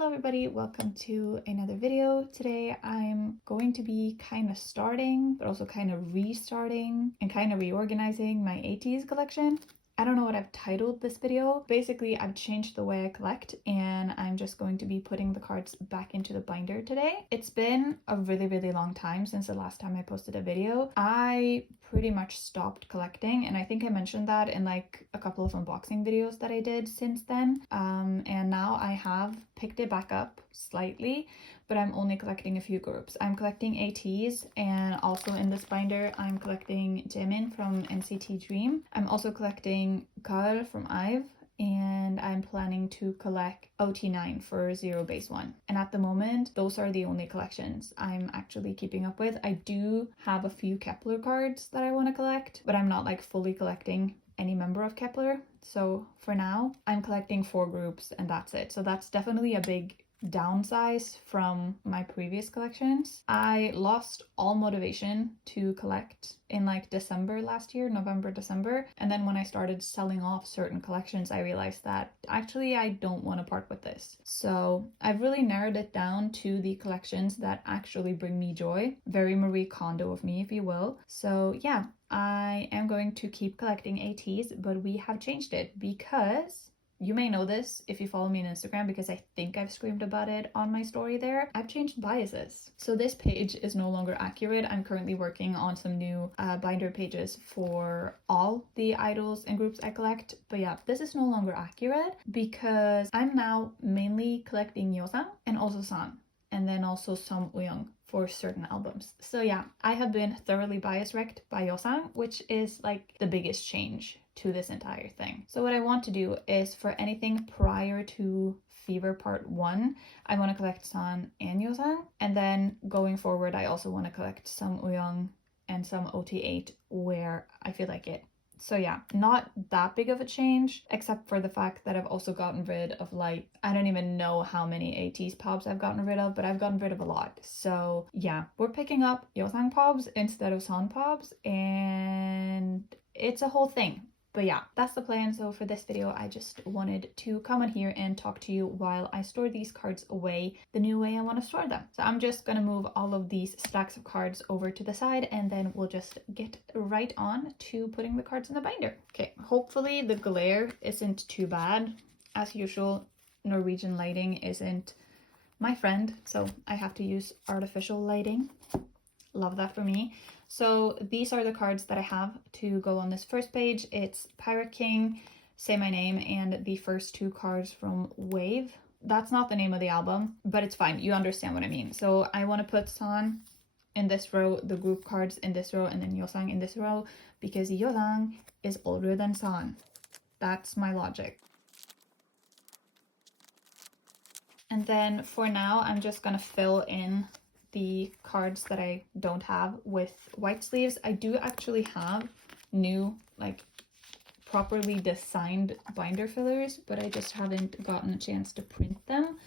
Hello everybody, welcome to another video. Today I'm going to be kind of starting, but also kind of restarting and kind of reorganizing my ATEEZ collection. I don't know what I've titled this video. Basically, I've changed the way I collect and I'm just going to be putting the cards back into the binder today. It's been a really long time since the last time I posted a video. I pretty much stopped collecting, and I think I mentioned that in like a couple of unboxing videos that I did since then. And now I have picked it back up slightly, but I'm only collecting a few groups. I'm collecting ATEEZ, and also in this binder I'm collecting Jimin from NCT Dream. I'm also collecting Karl from IVE, and I'm planning to collect ot8 for Zero Base 1. And at the moment, those are the only collections I'm actually keeping up with. I do have a few Kepler cards that I want to collect, but I'm not like fully collecting any member of Kepler. So for now, I'm collecting 4 groups and that's it. So that's definitely a big downsize from my previous collections. I lost all motivation to collect in like December last year, November, December. And then when I started selling off certain collections, I realized that actually I don't want to part with this. So I've really narrowed it down to the collections that actually bring me joy. Very Marie Kondo of me, if you will. So yeah, I am going to keep collecting ATEEZ, but we have changed it because you may know this if you follow me on Instagram, because I think I've screamed about it on my story there. I've changed biases. So this page is no longer accurate. I'm currently working on some new binder pages for all the idols and groups I collect. But yeah, this is no longer accurate because I'm now mainly collecting Yeosang and also San, and then also some Uyoung for certain albums. So yeah, I have been thoroughly bias wrecked by Yeosang, which is like the biggest change to this entire thing. So what I want to do is for anything prior to Fever Part 1, I want to collect San and Yeosang, and then going forward I also want to collect some Uyoung and some ot8 where I feel like it. So yeah, not that big of a change, except for the fact that I've also gotten rid of like, I don't even know how many ATEEZ pobs I've gotten rid of, but I've gotten rid of a lot. So yeah, we're picking up Yeosang pobs instead of San pobs, and it's a whole thing. But yeah, that's the plan. So for this video, I just wanted to come on here and talk to you while I store these cards away the new way I want to store them. So I'm just going to move all of these stacks of cards over to the side, and then we'll just get right on to putting the cards in the binder. Okay, hopefully the glare isn't too bad. As usual, Norwegian lighting isn't my friend, so I have to use artificial lighting. Love that for me. So these are the cards that I have to go on this first page. It's Pirate King, Say My Name, and the first 2 cards from Wave. That's not the name of the album, but it's fine. You understand what I mean. So I want to put San in this row, the group cards in this row, and then Yeosang in this row, because Yeosang is older than San. That's my logic. And then for now, I'm just going to fill in the cards that I don't have with white sleeves. I do actually have new, like, properly designed binder fillers, but I just haven't gotten a chance to print them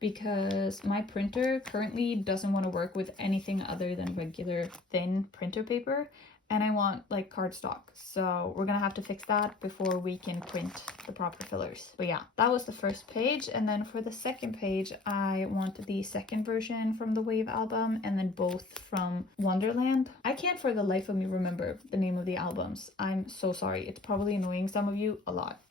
because my printer currently doesn't want to work with anything other than regular thin printer paper, and I want like cardstock. So we're gonna have to fix that before we can print the proper fillers. But yeah, that was the first page. And then for the second page, I want the second version from the Wave album, and then both from Wonderland. I can't for the life of me remember the name of the albums. I'm so sorry. It's probably annoying some of you a lot.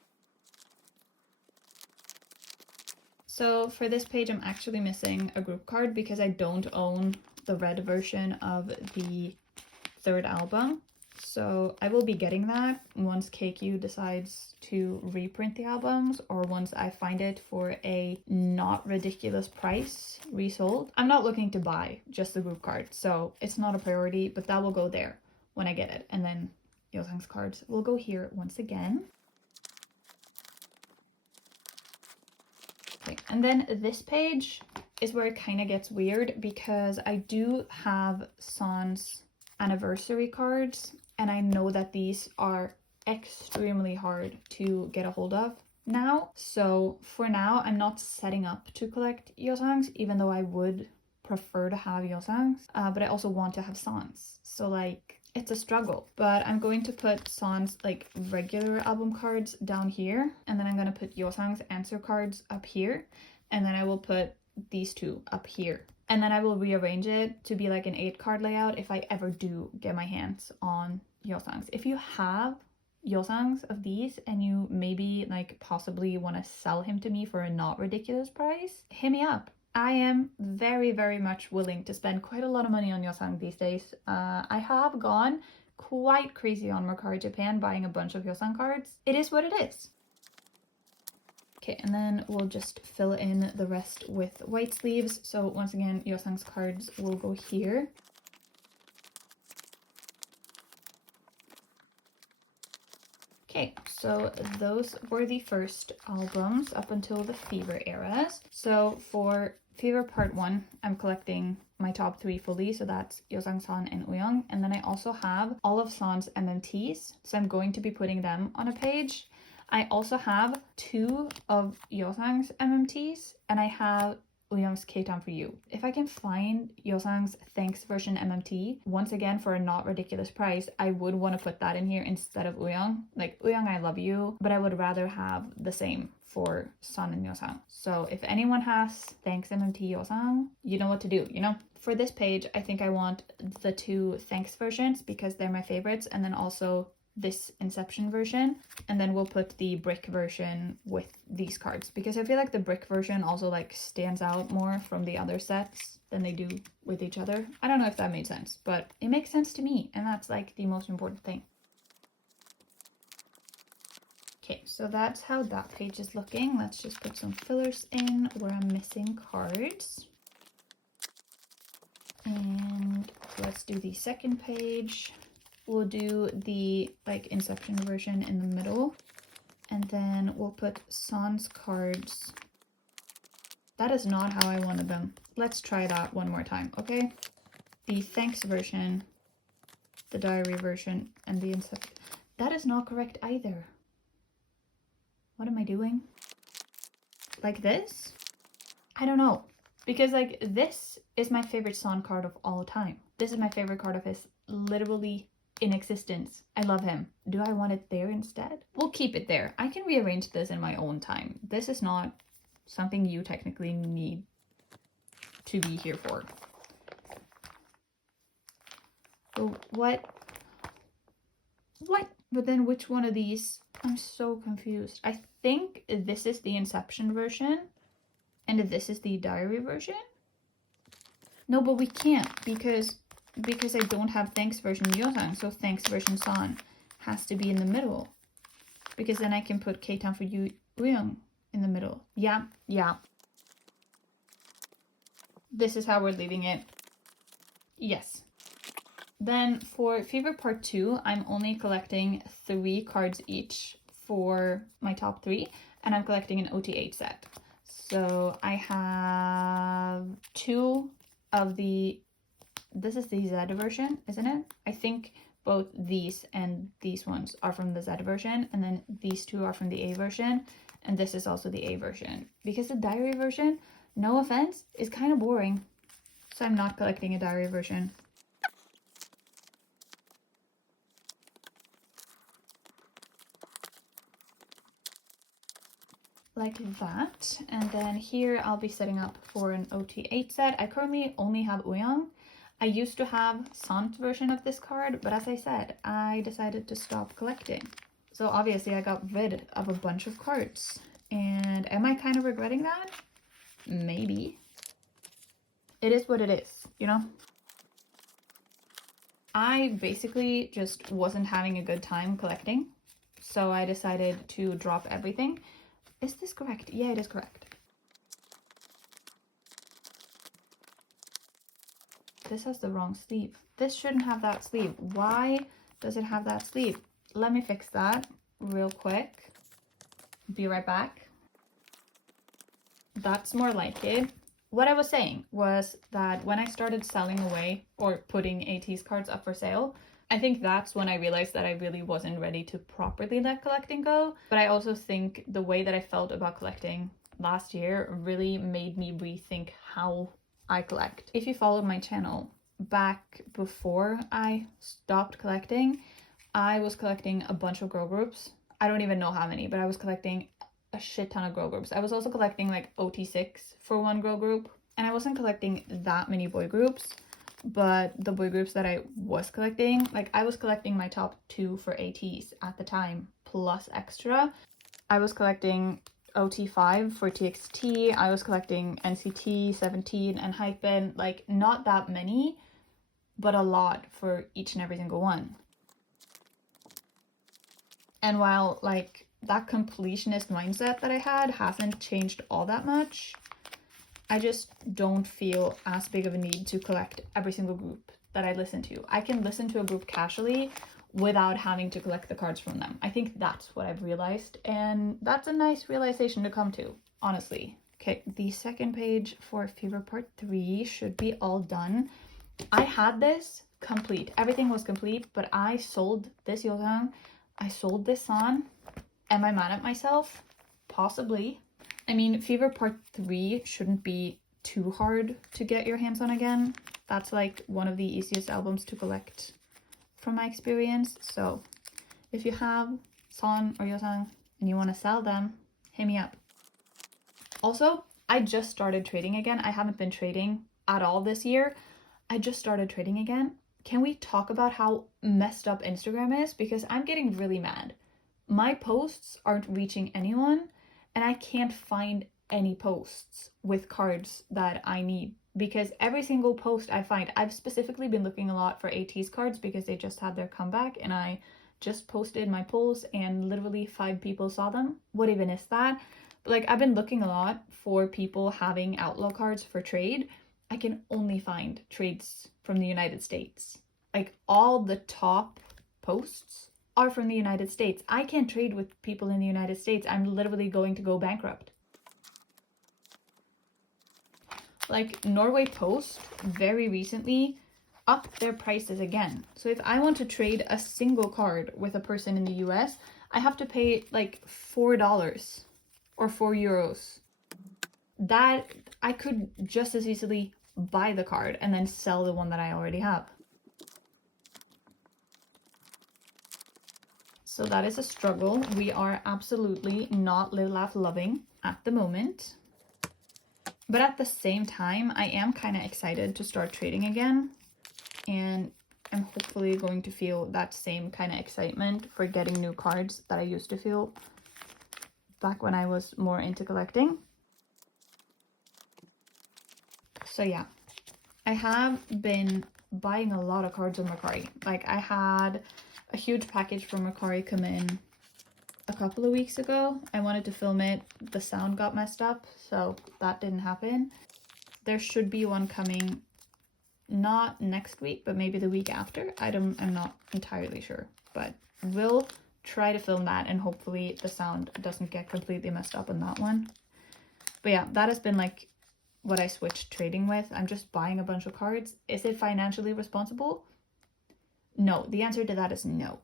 So for this page, I'm actually missing a group card because I don't own the red version of the 3rd album. So I will be getting that once Thankyou decides to reprint the albums, or once I find it for a not ridiculous price resold. I'm not looking to buy just the group card, so it's not a priority, but that will go there when I get it. And then Yeosang's cards will go here once again. Okay, and then this page is where it kind of gets weird because I do have San's anniversary cards, and I know that these are extremely hard to get a hold of now. So for now, I'm not setting up to collect Yeosang's, even though I would prefer to have Yeosang's, but I also want to have San's. So like, it's a struggle, but I'm going to put San's like regular album cards down here, and then I'm going to put Yeosang's answer cards up here. and then I will put these two up here. And then I will rearrange it to be like an 8-card layout if I ever do get my hands on yosangs. If you have yosangs of these and you maybe like possibly want to sell him to me for a not ridiculous price, hit me up. I am very, very much willing to spend quite a lot of money on yosang these days. I have gone quite crazy on Mercari Japan buying a bunch of yosang cards. It is what it is. Okay, and then we'll just fill in the rest with white sleeves. So once again, yosang's cards will go here. Okay, so those were the first albums up until the Fever eras. So for Fever Part 1, I'm collecting my top 3 fully, so that's Yosang-san and Uyong. And then I also have all of San's MMTs, so I'm going to be putting them on a page. I also have 2 of Yosang's MMTs, and I have Uyong's K-Town for You. If I can find Yosang's Thanks version MMT, once again for a not ridiculous price, I would want to put that in here instead of Uyong. Like, Uyong, I love you, but I would rather have the same for San and Yosang. So if anyone has Thanks MMT Yosang, you know what to do, you know? For this page, I think I want the 2 Thanks versions because they're my favorites, and then also this Inception version, and then we'll put the brick version with these cards because I feel like the brick version also like stands out more from the other sets than they do with each other. I don't know if that made sense, but it makes sense to me, and that's like the most important thing. Okay, so that's how that page is looking. Let's just put some fillers in where I'm missing cards. And let's do the second page. We'll do the like Inception version in the middle, and then we'll put San's cards. That is not how I wanted them. Let's try that one more time, okay? The Thanks version, the Diary version, and the Inception. That is not correct either. What am I doing? Like this? I don't know. Because like this is my favorite San card of all time. This is my favorite card of his, literally in existence. I love him. Do I want it there instead? We'll keep it there. I can rearrange this in my own time. This is not something you technically need to be here for. So what? But then which one of these? I'm so confused. I think this is the Inception version and this is the Diary version. No, but we can't because I don't have Thanks version Yosang, so Thanks version San has to be in the middle. Because then I can put K-Town for You Uyong in the middle. Yeah. This is how we're leaving it. Yes. Then for Fever Part 2, I'm only collecting 3 cards each for my top 3, and I'm collecting an ot8 set. So I have 2 of the... This is the Z version, isn't it? I think both these and these ones are from the Z version, and then these 2 are from the A version, and this is also the A version. Because the Diary version, no offense, is kind of boring. So I'm not collecting a Diary version. Like that. And then here I'll be setting up for an ot8 set. I currently only have Uyong. I used to have San's version of this card, but as I said, I decided to stop collecting. So obviously I got rid of a bunch of cards. And am I kind of regretting that? Maybe. It is what it is, you know? I basically just wasn't having a good time collecting. So I decided to drop everything. Is this correct? Yeah, it is correct. This has the wrong sleeve. This shouldn't have that sleeve. Why does it have that sleeve? Let me fix that real quick. Be right back. That's more like it. What I was saying was that when I started selling away or putting ATEEZ cards up for sale, I think that's when I realized that I really wasn't ready to properly let collecting go. But I also think the way that I felt about collecting last year really made me rethink how I collect. If you followed my channel back before I stopped collecting, I was collecting a bunch of girl groups. I don't even know how many, but I was collecting a shit ton of girl groups. I was also collecting like ot8 for one girl group, and I wasn't collecting that many boy groups, but the boy groups that I was collecting, like I was collecting my top 2 for ATEEZ at the time, plus extra. I was collecting ot5 for TXT, I was collecting NCT, 17, and Hypen, like not that many, but a lot for each and every single one. And while like that completionist mindset that I had hasn't changed all that much, I just don't feel as big of a need to collect every single group that I listen to. I can listen to a group casually without having to collect the cards from them. I think that's what I've realized, and that's a nice realization to come to, honestly. Okay, the second page for Fever Part 3 should be all done. I had this complete. Everything was complete, but I sold this Yosang. I sold this San. Am I mad at myself? Possibly. I mean, Fever Part 3 shouldn't be too hard to get your hands on again. That's like one of the easiest albums to collect from my experience. So if you have San or Yosang and you want to sell them, hit me up. Also, I just started trading again. I haven't been trading at all this year. I just started trading again. Can we talk about how messed up Instagram is? Because I'm getting really mad. My posts aren't reaching anyone, and I can't find any posts with cards that I need, because every single post I find, I've specifically been looking a lot for ATEEZ cards because they just had their comeback, and I just posted my polls and literally 5 people saw them. What even is that? But like, I've been looking a lot for people having Outlaw cards for trade. I can only find trades from the United States. Like, all the top posts are from the United States. I can't trade with people in the United States. I'm literally going to go bankrupt. Like, Norway Post very recently upped their prices again. So if I want to trade a single card with a person in the US, I have to pay like $4 or €4. That I could just as easily buy the card and then sell the one that I already have. So that is a struggle. We are absolutely not Live Laugh Loving at the moment. But at the same time, I am kind of excited to start trading again. And I'm hopefully going to feel that same kind of excitement for getting new cards that I used to feel back when I was more into collecting. So yeah, I have been buying a lot of cards on Mercari. Like, I had a huge package from Mercari come in a couple of weeks ago. I wanted to film it. The sound got messed up, so that didn't happen. There should be one coming not next week, but maybe the week after. I'm not entirely sure, but we'll try to film that, and hopefully the sound doesn't get completely messed up on that one. But yeah, that has been like what I switched trading with. I'm just buying a bunch of cards. Is it financially responsible? No. The answer to that is no.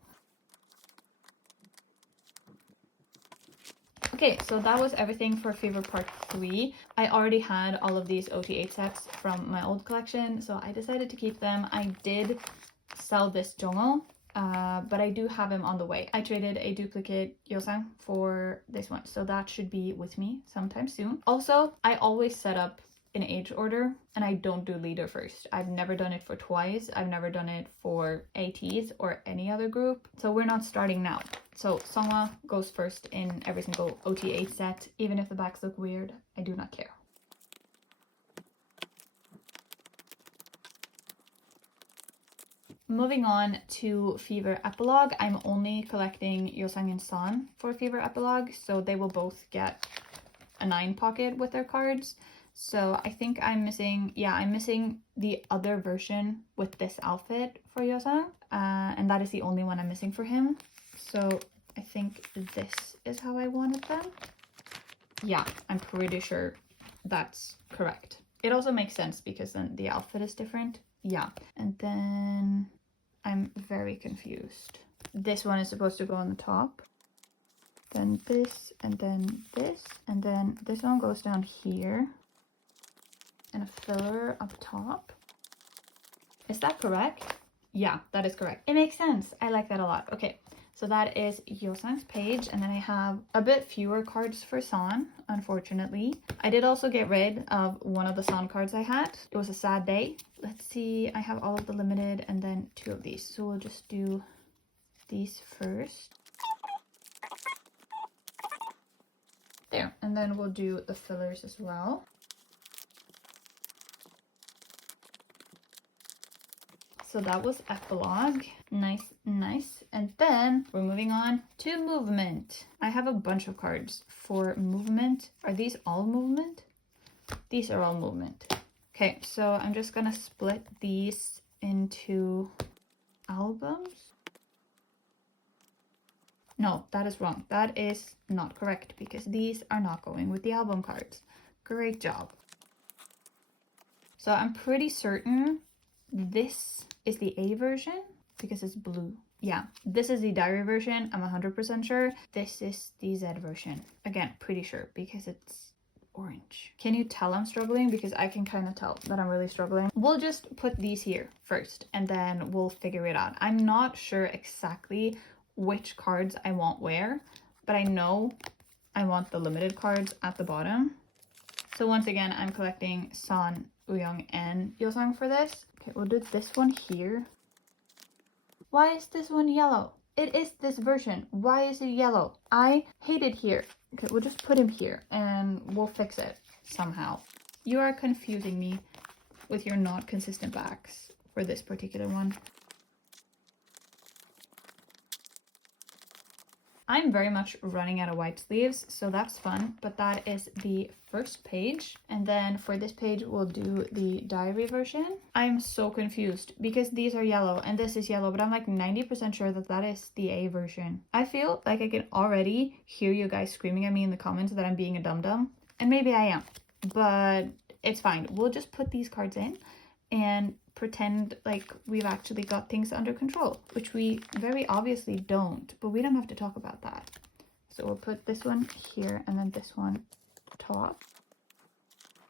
Okay, so that was everything for Fever Part 3. I already had all of these ot8 sets from my old collection, so I decided to keep them. I did sell this Jongo, but I do have him on the way. I traded a duplicate Yosang for this one, so that should be with me sometime soon. Also, I always set up in age order, and I don't do leader first. I've never done it for TWICE. I've never done it for ATEEZ or any other group, so we're not starting now. So Songhwa goes first in every single ot8 set. Even if the backs look weird, I do not care. Moving on to Fever Epilogue, I'm only collecting Yosang and San for Fever Epilogue, so they will both get a 9 pocket with their cards. So I think I'm missing, yeah, I'm missing the other version with this outfit for Yosang, and that is the only one I'm missing for him. So I think this is how I wanted them. Yeah, I'm pretty sure that's correct. It also makes sense because then the outfit is different. Yeah, and then I'm very confused. This one is supposed to go on the top. Then this, and then this, and then this one goes down here. And a filler up top. Is that correct? Yeah, that is correct. It makes sense. I like that a lot. Okay, So that is Yeosang's page, and then I have a bit fewer cards for San, unfortunately. I did also get rid of one of the San cards I had. It was a sad day. Let's see, I have all of the limited and then 2 of these. So we'll just do these first. There, and then we'll do the fillers as well. So that was Epilogue. Nice, nice. And then we're moving on to Movement. I have a bunch of cards for Movement. Are these all Movement? These are all Movement. Okay, so I'm just gonna split these into albums. No, that is wrong. That is not correct because these are not going with the album cards. Great job. So I'm pretty certain this is the A version because it's blue. Yeah, this is the diary version. I'm 100% sure. This is the Z version. Again, pretty sure because it's orange. Can you tell I'm struggling? Because I can kind of tell that I'm really struggling. We'll just put these here first and then we'll figure it out. I'm not sure exactly which cards I want where, but I know I want the limited cards at the bottom. So once again, I'm collecting San, Wooyoung, and Yeosang for this. Okay, we'll do this one here. Why is this one yellow? It is this version. Why is it yellow? I hate it here. Okay, we'll just put him here and we'll fix it somehow. You are confusing me with your not consistent backs for this particular one. I'm very much running out of white sleeves, so that's fun, but that is the first page. And then for this page, we'll do the diary version. I'm so confused because these are yellow and this is yellow, but I'm like 90% sure that that is the A version. I feel like I can already hear you guys screaming at me in the comments that I'm being a dum-dum, and maybe I am, but it's fine. We'll just put these cards in and pretend like we've actually got things under control, which we very obviously don't, but we don't have to talk about that. So we'll put this one here and then this one top.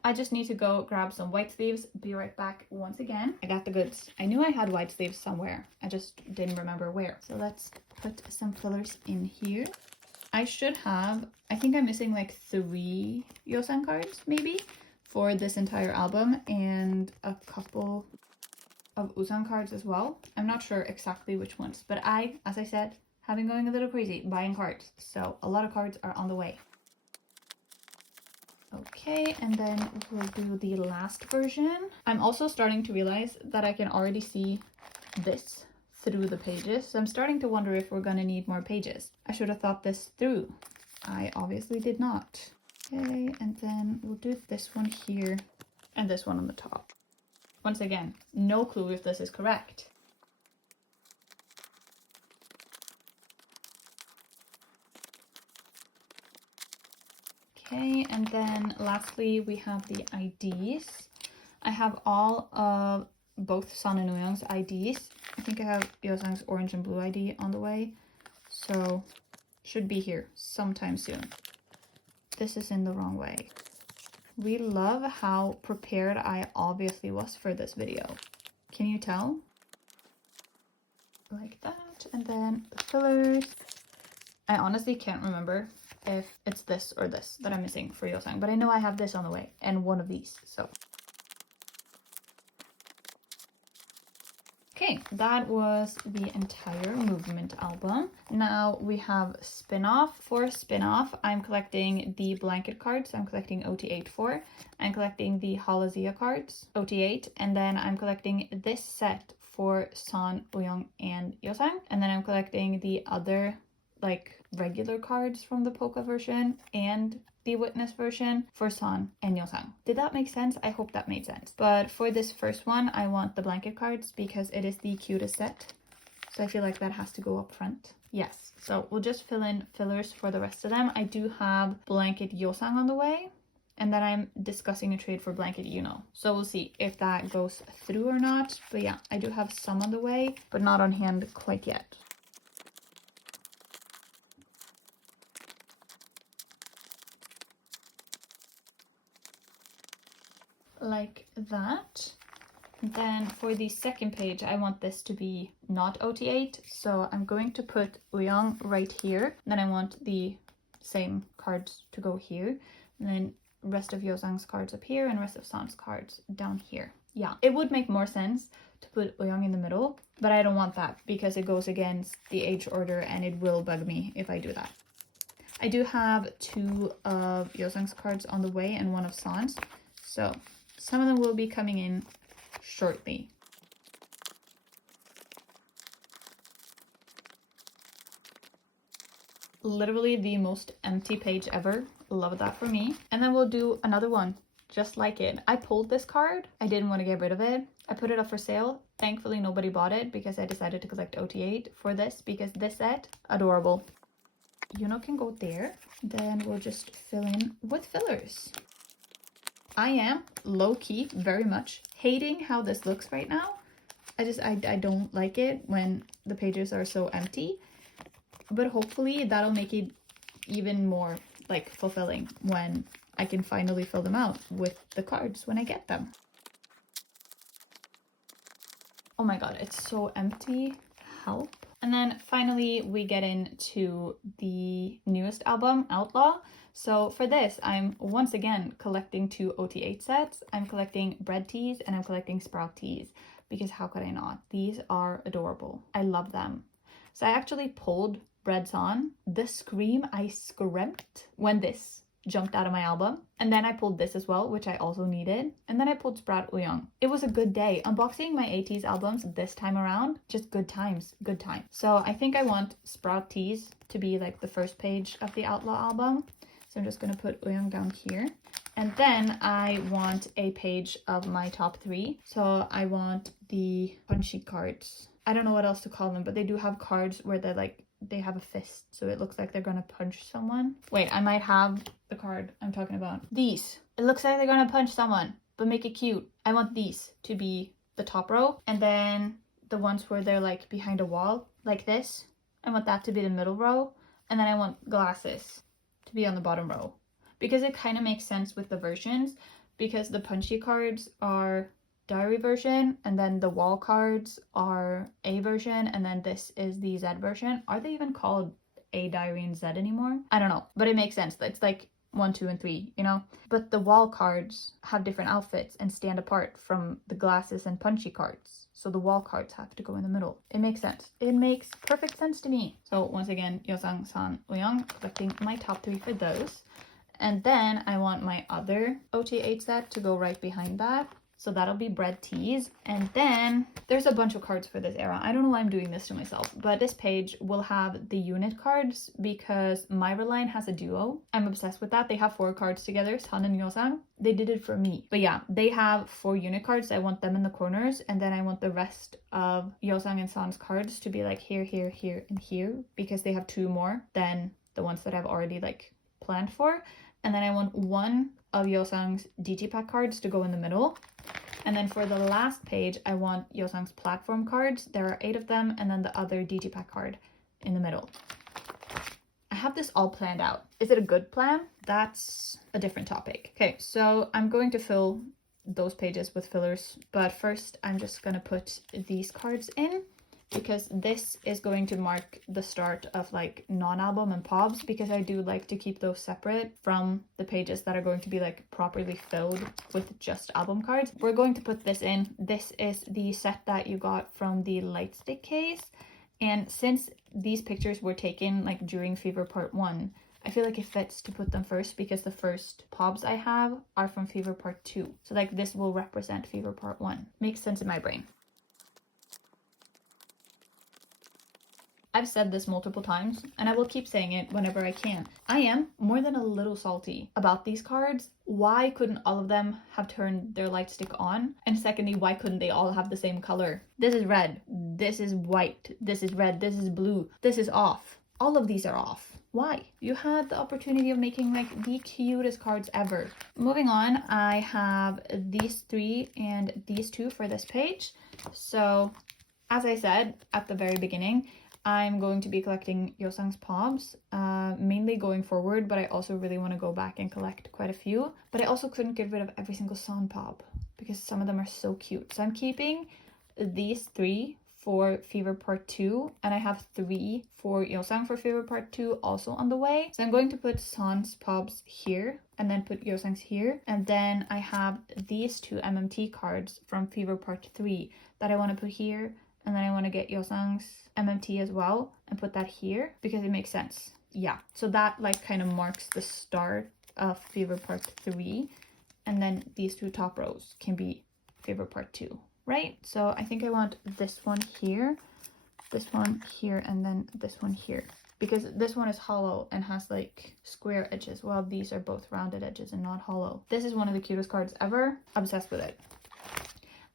I just need to go grab some white sleeves. Be right back once again. I got the goods. I knew I had white sleeves somewhere. I just didn't remember where. So let's put some fillers in here. I should have, I think I'm missing like 3 Yeosang cards maybe for this entire album and a couple of Wooyoung cards as well. I'm not sure exactly which ones, but I, as I said, have been going a little crazy buying cards. So a lot of cards are on the way. Okay, and then we'll do the last version. I'm also starting to realize that I can already see this through the pages. So I'm starting to wonder if we're gonna need more pages. I should have thought this through. I obviously did not. Okay, and then we'll do this one here and this one on the top. Once again, no clue if this is correct. Okay, and then lastly we have the IDs. I have all of both San and Wooyoung's IDs. I think I have Yeosang's orange and blue ID on the way, so should be here sometime soon. This is in the wrong way. We love how prepared I obviously was for this video. Can you tell? Like that, and then the fillers. I honestly can't remember if it's this or this that I'm missing for Yeosang, but I know I have this on the way and one of these, so. Okay, that was the entire Movement album. Now we have spin-off. For spin-off, I'm collecting the blanket cards. I'm collecting ot8 for. I'm collecting the Hellooo cards, ot8, and then I'm collecting this set for San, Wooyoung, and Yeosang. And then I'm collecting the other like regular cards from the Polka version and the Witness version for San and Yeosang. Did that make sense? I hope that made sense. But for this first one, I want the blanket cards because it is the cutest set. So I feel like that has to go up front. Yes, so we'll just fill in fillers for the rest of them. I do have blanket Yeosang on the way, and then I'm discussing a trade for blanket Yuno. So we'll see if that goes through or not. But yeah, I do have some on the way, but not on hand quite yet. Like that. Then for the second page, I want this to be not ot8. So I'm going to put Uyong right here. Then I want the same cards to go here. And then rest of Yosang's cards up here and rest of San's cards down here. Yeah, it would make more sense to put Uyong in the middle, but I don't want that because it goes against the age order and it will bug me if I do that. I do have 2 of Yosang's cards on the way and 1 of San's, so some of them will be coming in shortly. Literally the most empty page ever. Love that for me. And then we'll do another one just like it. I pulled this card. I didn't want to get rid of it. I put it up for sale. Thankfully nobody bought it because I decided to collect ot8 for this because this set, adorable. Can go there. Then we'll just fill in with fillers. I am low-key very much hating how this looks right now. I don't like it when the pages are so empty, but hopefully that'll make it even more like fulfilling when I can finally fill them out with the cards when I get them. Oh my god, it's so empty. Help. And then finally we get into the newest album, Outlaw. So for this, I'm once again collecting 2 ot8 sets. I'm collecting bread tees and I'm collecting sprout tees because how could I not? These are adorable. I love them. So I actually pulled breads on. The scream I screamed when this jumped out of my album. And then I pulled this as well, which I also needed. And then I pulled Sprout Uyong. It was a good day. Unboxing my ATEEZ albums this time around, just good times, good time. So I think I want Sprout Tees to be like the first page of the Outlaw album. So I'm just going to put Uyong down here. And then I want a page of my top 3. So I want the punchy cards. I don't know what else to call them, but they do have cards where they're like, they have a fist, so it looks like they're gonna punch someone. Wait, I might have the card I'm talking about. These. It looks like they're gonna punch someone, but make it cute. I want these to be the top row, and then the ones where they're like behind a wall, like this. I want that to be the middle row, and then I want glasses to be on the bottom row. Because it kind of makes sense with the versions, because the punchy cards are diary version, and then the wall cards are A version, and then this is the Z version. Are they even called A diary and Z anymore? I don't know, but it makes sense. It's like 1, 2, and 3, you know? But the wall cards have different outfits and stand apart from the glasses and punchy cards. So the wall cards have to go in the middle. It makes sense. It makes perfect sense to me. So once again, Yosang, San, Uyong, collecting my top 3 for those. And then I want my other ot8 set to go right behind that. So that'll be bread tees. And then there's a bunch of cards for this era. I don't know why I'm doing this to myself, but this page will have the unit cards because Myra line has a duo. I'm obsessed with that. They have 4 cards together, San and Yosang. They did it for me. But yeah, they have 4 unit cards. I want them in the corners, and then I want the rest of Yosang and San's cards to be like here, here, here, and here, because they have 2 more than the ones that I've already like planned for. And then I want 1 of Yosang's Digipack cards to go in the middle. And then for the last page, I want Yosang's platform cards. There are 8 of them, and then the other Digipack card in the middle. I have this all planned out. Is it a good plan? That's a different topic. Okay, so I'm going to fill those pages with fillers, but first I'm just gonna put these cards in, because this is going to mark the start of like non-album and POBs, because I do like to keep those separate from the pages that are going to be like properly filled with just album cards. We're going to put this in. This is the set that you got from the Lightstick case, and since these pictures were taken like during Fever Part 1, I feel like it fits to put them first because the first POBs I have are from Fever Part 2. So like this will represent Fever Part 1. Makes sense in my brain. I've said this multiple times, and I will keep saying it whenever I can. I am more than a little salty about these cards. Why couldn't all of them have turned their light stick on? And secondly, why couldn't they all have the same color? This is red, this is white, this is red, this is blue, this is off. All of these are off. Why? You had the opportunity of making like the cutest cards ever. Moving on, I have these 3 and these 2 for this page. So as I said at the very beginning, I'm going to be collecting Yeosang's POBs, mainly going forward, but I also really want to go back and collect quite a few. But I also couldn't get rid of every single Son POB because some of them are so cute. So I'm keeping these 3 for Fever Part 2, and I have 3 for Yeosang for Fever Part 2 also on the way. So I'm going to put Son's POBs here and then put Yeosang's here. And then I have these 2 MMT cards from Fever Part 3 that I want to put here. And then I want to get Yeosang's MMT as well and put that here because it makes sense. Yeah, so that like kind of marks the start of Fever Part 3. And then these 2 top rows can be Fever Part 2. Right? So I think I want this one here, and then this one here. Because this one is hollow and has like square edges, while these are both rounded edges and not hollow. This is one of the cutest cards ever. Obsessed with it.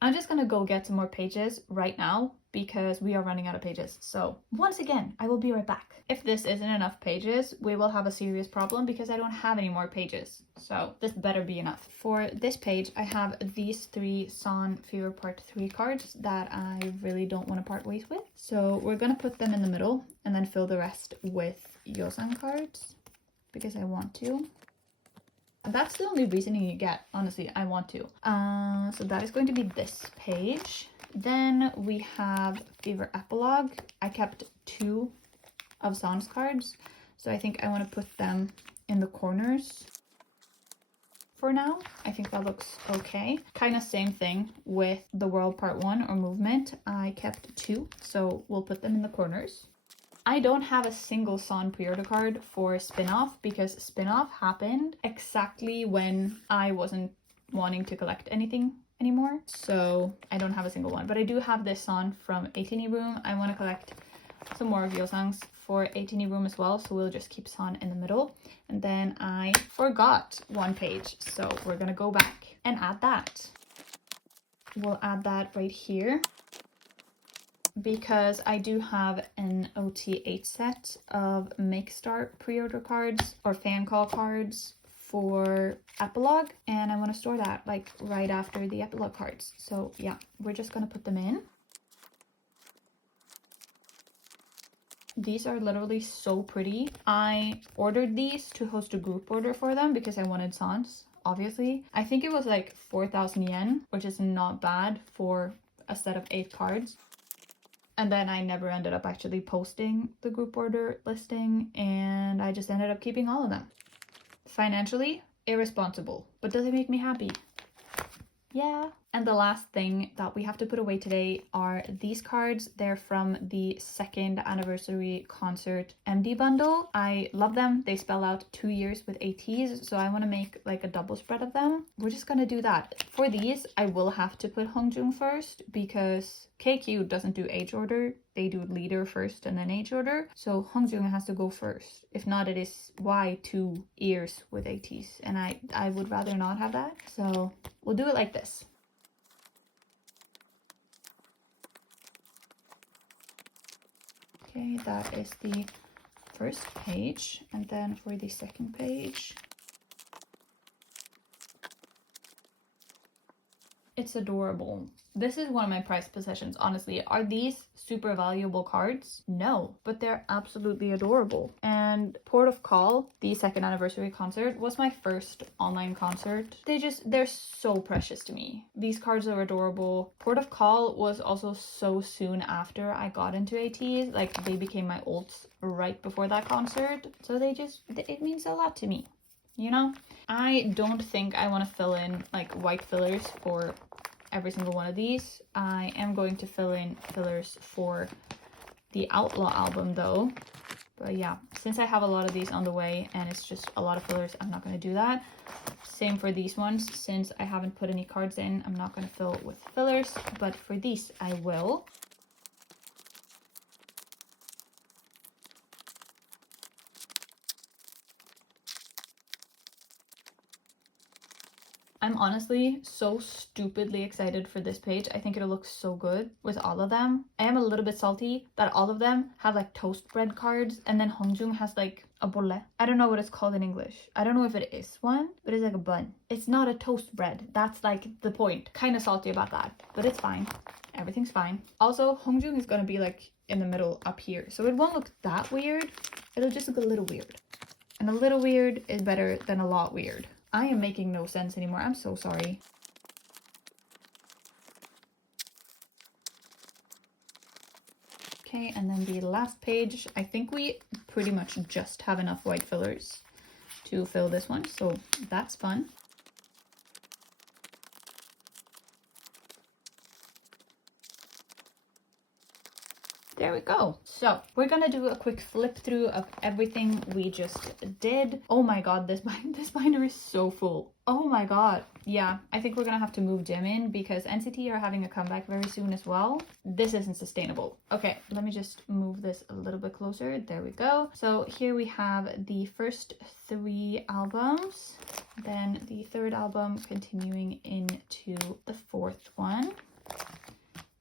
I'm just gonna go get some more pages right now because we are running out of pages. So once again, I will be right back. If this isn't enough pages, we will have a serious problem because I don't have any more pages. So this better be enough. For this page, I have these 3 Son Fever Part 3 cards that I really don't want to part ways with. So we're gonna put them in the middle and then fill the rest with Yeosang cards because I want to. That's the only reasoning you get, honestly. I want to. So that is going to be this page. Then we have Fever Epilogue. I kept 2 of Son's cards, so I think I want to put them in the corners for now. I think that looks okay. Kind of same thing with the World Part 1 or Movement. I kept 2, so we'll put them in the corners. I don't have a single Son pre-order card for spin-off because spin-off happened exactly when I wasn't wanting to collect anything anymore. So I don't have a single one, but I do have this Son from ATEEZ room. I want to collect some more of Yeosang's for ATEEZ room as well. So we'll just keep Son in the middle. And then I forgot one page. So we're going to go back and add that. We'll add that right here, because I do have an ot8 set of Make Start pre-order cards or fan call cards for Epilogue, and I want to store that like right after the Epilogue cards. So yeah, we're just gonna put them in. These are literally so pretty. I ordered these to host a group order for them because I wanted Sans, obviously. I think it was like 4,000 yen, which is not bad for a set of 8 cards. And then I never ended up actually posting the group order listing, and I just ended up keeping all of them. Financially, irresponsible, but does it make me happy? Yeah. And the last thing that we have to put away today are these cards. They're from the 2nd anniversary concert MD bundle. I love them. They spell out 2 years with ATEEZ, so I want to make like a double spread of them. We're just gonna do that. For these, I will have to put Hongjoong first because Thankyou doesn't do age order. They do leader first and then age order. So Hongjoong has to go first. If not, it is Y 2 years with ATEEZ, and I would rather not have that. So we'll do it like this. Okay, that is the first page, and then for the second page, it's adorable. This is one of my prized possessions, honestly. Are these super valuable cards? No, but they're absolutely adorable. And Port of Call, the 2nd anniversary concert, was my first online concert. They're so precious to me. These cards are adorable. Port of Call was also so soon after I got into ATEEZ. Like, they became my ults right before that concert. So it means a lot to me, you know? I don't think I want to fill in like white fillers for every single one of these. I am going to fill in fillers for the Outlaw album though. But yeah, since I have a lot of these on the way and it's just a lot of fillers, I'm not going to do that. Same for these ones. Since I haven't put any cards in, I'm not going to fill with fillers, but for these I will. I'm honestly so stupidly excited for this page. I think it'll look so good with all of them. I am a little bit salty that all of them have like toast bread cards, and then Hongjoong has like a bolle. I don't know what it's called in English. I don't know if it is one, but it's like a bun. It's not a toast bread. That's like the point. Kind of salty about that, but it's fine. Everything's fine. Also, Hongjung is gonna be like in the middle up here, so it won't look that weird. It'll just look a little weird. And a little weird is better than a lot weird. I am making no sense anymore. I'm so sorry. Okay, and then the last page, I think we pretty much just have enough white fillers to fill this one, so that's fun. There we go. So we're gonna do a quick flip through of everything we just did. Oh my god, this binder is so full. Oh my god. Yeah, I think we're gonna have to move Jim in because NCT are having a comeback very soon as well. This isn't sustainable. Okay, let me just move this a little bit closer. There we go. So here we have the first 3 albums, then the 3rd album continuing into the 4th one.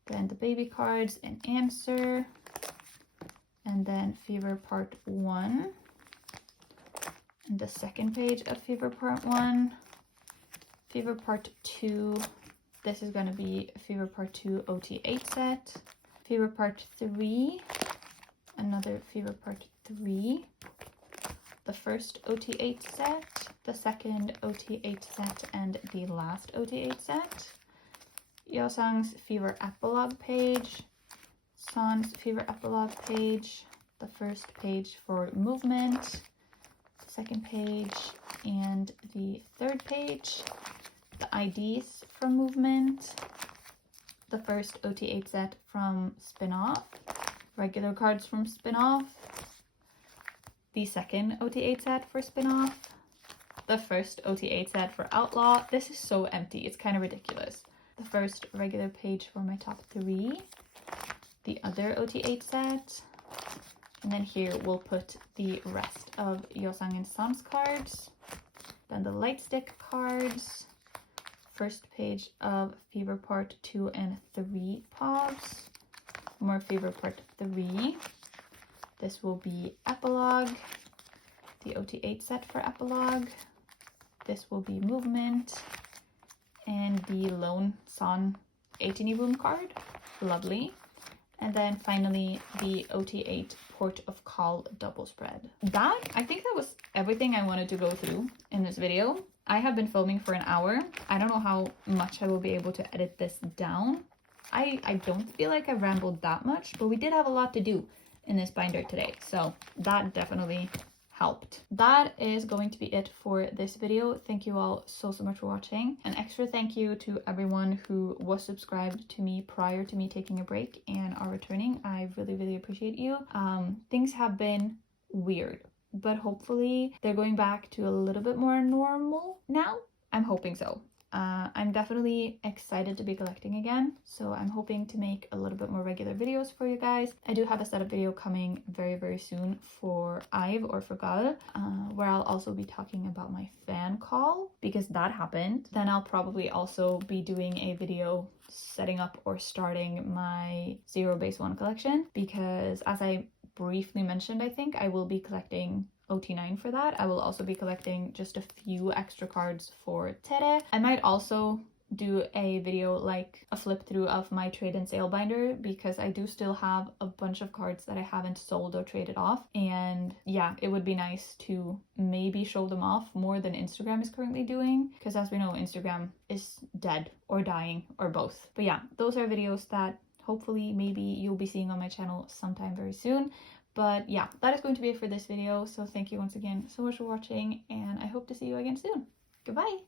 Then the baby cards and answer, and then Fever Part 1, and the 2nd page of Fever Part 1, Fever Part 2, this is going to be Fever Part 2 ot8 set, Fever Part 3, another Fever Part 3, the first ot8 set, the 2nd ot8 set, and the last ot8 set. Yeosang's Fever Epilogue page, Son's Fever Epilogue page, the first page for Movement, the 2nd page, and the 3rd page, the IDs from Movement, the first ot8 set from Spin-Off, regular cards from Spin-Off, the 2nd ot8 set for Spin-Off, the first ot8 set for Outlaw. This is so empty, it's kind of ridiculous. The first regular page for my top 3, the other ot8 set, and then here we'll put the rest of Yeosang and Son's cards, then the light stick cards, first page of Fever Part 2 and 3 POVs, more Fever Part 3, this will be Epilogue, the ot8 set for Epilogue, this will be Movement, and the Lone Son 18 room card, lovely. And then finally the ot8 Port of Call double spread. I think that was everything I wanted to go through in this video. I have been filming for an hour. I don't know how much I will be able to edit this down. I don't feel like I rambled that much, but we did have a lot to do in this binder today, so that definitely helped. That is going to be it for this video. Thank you all so much for watching. An extra thank you to everyone who was subscribed to me prior to me taking a break and are returning. I really appreciate you. Things have been weird, but hopefully they're going back to a little bit more normal now. I'm hoping so. I'm definitely excited to be collecting again, so I'm hoping to make a little bit more regular videos for you guys. I do have a setup video coming very soon for ATEEZ or for Gal, where I'll also be talking about my fan call because that happened. Then I'll probably also be doing a video setting up or starting my 0 base 1 collection because, as I briefly mentioned, I think I will be collecting ot9 for that. I will also be collecting just a few extra cards for Tere. I might also do a video like a flip through of my trade and sale binder because I do still have a bunch of cards that I haven't sold or traded off, and yeah, it would be nice to maybe show them off more than Instagram is currently doing because, as we know, Instagram is dead or dying or both. But yeah, those are videos that hopefully maybe you'll be seeing on my channel sometime very soon. But yeah, that is going to be it for this video. So thank you once again so much for watching, and I hope to see you again soon. Goodbye!